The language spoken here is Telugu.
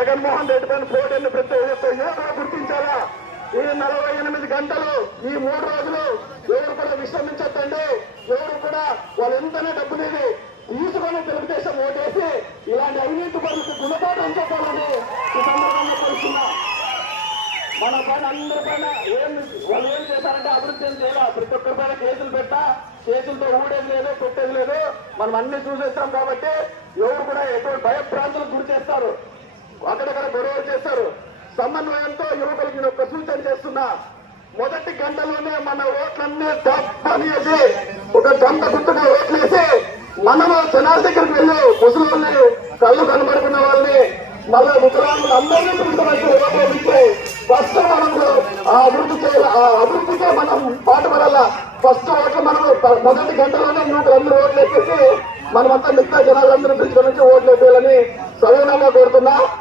జగన్మోహన్ రెడ్డి పైన పోటీని ప్రతి ఒక్క యువకులు గుర్తించాలా. ఈ 48 గంటలు, ఈ 3 రోజులు ఎవరు కూడా విశ్రమించొద్దండి. ఎవరు కూడా వాళ్ళు ఎంతనే డబ్బునేది తీసుకొని తెలుగుదేశం ఓటేసి ఇలాంటి అవినీతి పనులకు గుణపాఠం అనుకోవాలని ఈ సందర్భంగా కోరుతున్నా. మన పైన అందరి పైన వాళ్ళు ఏం చేశారంటే అభివృద్ధి ఏం చేయాలి. ప్రతి ఒక్కరి పైన కేసులు పెట్టా, కేసులతో ఊడేది లేదు, పెట్టేది లేదు. మనం అన్ని చూసేస్తాం కాబట్టి ఎవరు కూడా ఎటువంటి భయభ్రాంతులకు గురి చేస్తారు, అక్కడక్కడ గొడవలు చేస్తారు. సమన్వయంతో యువకులకి ఒక సూచన చేస్తున్నా. మొదటి గంటలోనే మన ఓట్లన్నీ తప్పనేసి ఒక గంట గుర్తుగా ఓట్లేసి మనము జనాల దగ్గరికి వెళ్ళి ముసలి కళ్ళు కనబడుకున్న వాళ్ళని మళ్ళీ వికలాంగులు అందరినీ పిలుచుకుంటే ఫస్ట్ మనకు ఆ అభివృద్ధి చేయాలి. ఆ అభివృద్ధికే మనం పాటుపడాలా. ఫస్ట్ ఓట్లు మనం మొదటి గంటలోనే యువకులందరూ ఓట్లు వేసేసి మనమంతా మిగతా జనాలందరూ పిలుచుకొని ఓట్లు వేయాలని సవినంగా కోరుతున్నా.